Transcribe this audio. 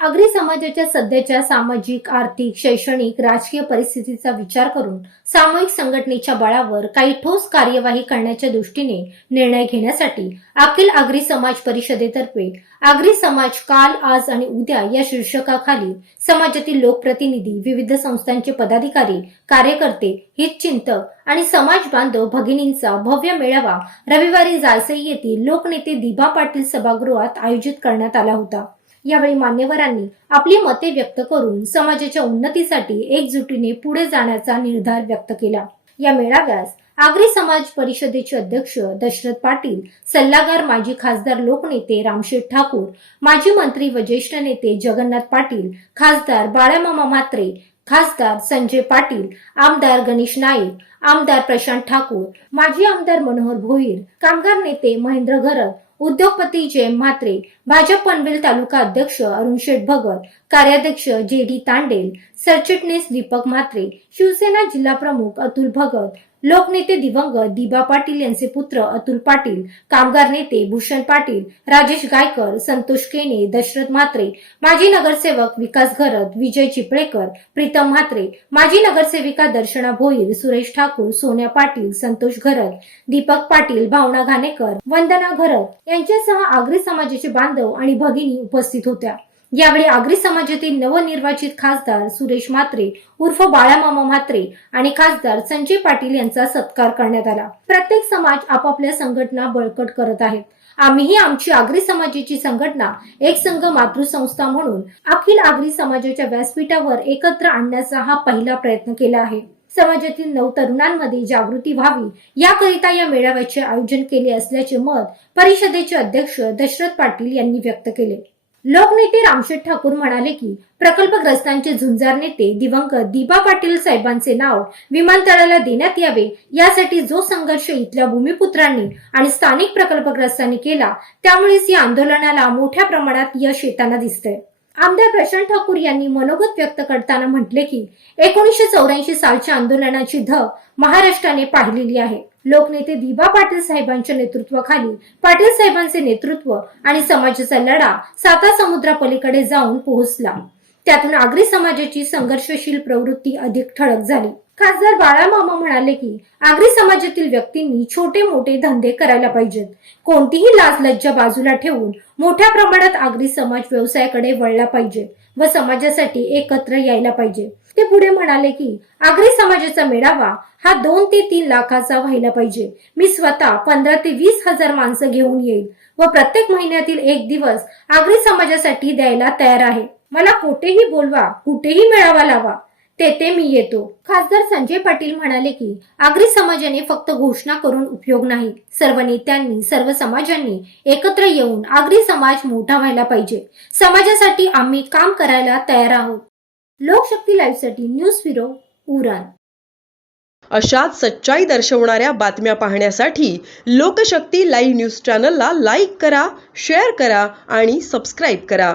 आगरी समाजाच्या सध्याच्या सामाजिक आर्थिक शैक्षणिक राजकीय परिस्थितीचा विचार करून सामूहिक संघटनेच्या बळावर काही ठोस कार्यवाही करण्याच्या दृष्टीने निर्णय घेण्यासाठी अखिल आगरी समाज परिषदेतर्फे आगरी समाज काल आज आणि उद्या या शीर्षकाखाली समाजातील लोकप्रतिनिधी विविध संस्थांचे पदाधिकारी कार्यकर्ते हितचिंतक आणि समाज बांधव भगिनींचा भव्य मेळावा रविवारी जायसई येथील लोकनेते दिभा पाटील सभागृहात आयोजित करण्यात आला होता. यावेळी मान्यवरांनी आपली मते व्यक्त करून समाजाच्या उन्नतीसाठी एकजुटीने पुढे जाण्याचा निर्धार व्यक्त केला. या मेळाव्यास आगरी समाज परिषदेचे अध्यक्ष दशरथ पाटील सल्लागार माजी खासदार लोकनेते रामशेठ ठाकूर माजी मंत्री व ज्येष्ठ नेते जगन्नाथ पाटील खासदार बाळामामा म्हात्रे खासदार संजय पाटील आमदार गणेश नाईक आमदार प्रशांत ठाकूर माजी आमदार मनोहर भोईर कामगार नेते महेंद्र घरत उद्योगपती जयम म्हात्रे भाजप पनवेल तालुका अध्यक्ष अरुण शेठ भगत कार्याध्यक्ष जे डी तांडेल सरचिटणीस दीपक म्हात्रे शिवसेना जिल्हा प्रमुख अतुल भगत लोकनेते दिवंगत दिबा पाटील यांचे पुत्र अतुल पाटील कामगार नेते भूषण पाटील राजेश गायकर संतोष केने दशरथ म्हात्रे माजी नगरसेवक विकास घरत विजय चिपळेकर प्रीतम म्हात्रे माजी नगरसेविका दर्शना भोईर सुरेश ठाकूर सोन्या पाटील संतोष घरत दीपक पाटील भावना घाणेकर वंदना घरत यांच्यासह आगरी समाजाचे बांधव आणि भगिनी उपस्थित होत्या. यावेळी आगरी समाजातील नवनिर्वाचित खासदार सुरेश म्हात्रे उर्फ बाळामामा म्हात्रे आणि खासदार संजय पाटील यांचा सत्कार करण्यात आला. प्रत्येक समाज आपापल्या संघटना बळकट करत आहेत आम्हीही आमची आगरी समाजाची संघटना एक संघ मातृसंस्था म्हणून अखिल आगरी समाजाच्या व्यासपीठावर एकत्र आणण्याचा हा पहिला प्रयत्न केला आहे. समाजातील नऊ तरुणांमध्ये जागृती व्हावी याकरिता या मेळाव्याचे आयोजन केले असल्याचे मत परिषदेचे अध्यक्ष दशरथ पाटील यांनी व्यक्त केले. लोकनेते रामशेठ ठाकूर म्हणाले की प्रकल्पग्रस्तांचे झुंजार नेते दिवंगत दिबा पाटील साहेबांचे नाव विमानतळाला देण्यात यावे यासाठी जो संघर्ष इथल्या भूमिपुत्रांनी आणि स्थानिक प्रकल्पग्रस्तांनी केला त्यामुळेच या आंदोलनाला मोठ्या प्रमाणात यश येताना दिसतंय. आमदार प्रशांत ठाकूर यांनी मनोगत व्यक्त करताना म्हटले की एकोणीसशे चौऱ्याऐंशी सालच्या आंदोलनाची धग महाराष्ट्राने पाहिलेली आहे. लोकनेते दिबा पाटील साहेबांच्या नेतृत्वाखाली पाटील साहेबांचे नेतृत्व आणि समाजाचा लढा साता समुद्रापलीकडे जाऊन पोहोचला. त्यातून आगरी समाजाची संघर्षशील प्रवृत्ती अधिक ठळक झाली. खासदार बाळामामा म्हणाले की आगरी समाजातील व्यक्तींनी छोटे मोठे धंदे करायला पाहिजेत. कोणतीही लाज लज्जा बाजूला ठेवून मोठ्या प्रमाणात आगरी समाज व्यवसायाकडे वळला पाहिजे व समाजासाठी एकत्र यायला पाहिजे. ते पुढे म्हणाले की आगरी समाजाचा मेळावा हा दोन ते तीन लाखाचा व्हायला पाहिजे. मी स्वतः पंधरा ते वीस हजार माणसं घेऊन येईल व प्रत्येक महिन्यातील एक दिवस आगरी समाजासाठी द्यायला तयार आहे. मला कुठेही बोलवा कुठेही मेळावा लावा तेथे मी येतो. खासदार संजय पाटील म्हणाले की आगरी समाजाने फक्त घोषणा करून उपयोग नाही. सर्व नेत्यांनी सर्व समाजांनी एकत्र येऊन आगरी समाज मोठा व्हायला पाहिजे. समाजासाठी आम्ही काम करायला तयार आहोत. लोकशक्ती लाईव्हसाठी न्यूज ब्युरो उरण. अशाच सच्चाई दर्शवणाऱ्या बातम्या पाहण्यासाठी लोकशक्ती लाईव्ह न्यूज चॅनलला लाईक करा शेअर करा आणि सबस्क्राईब करा.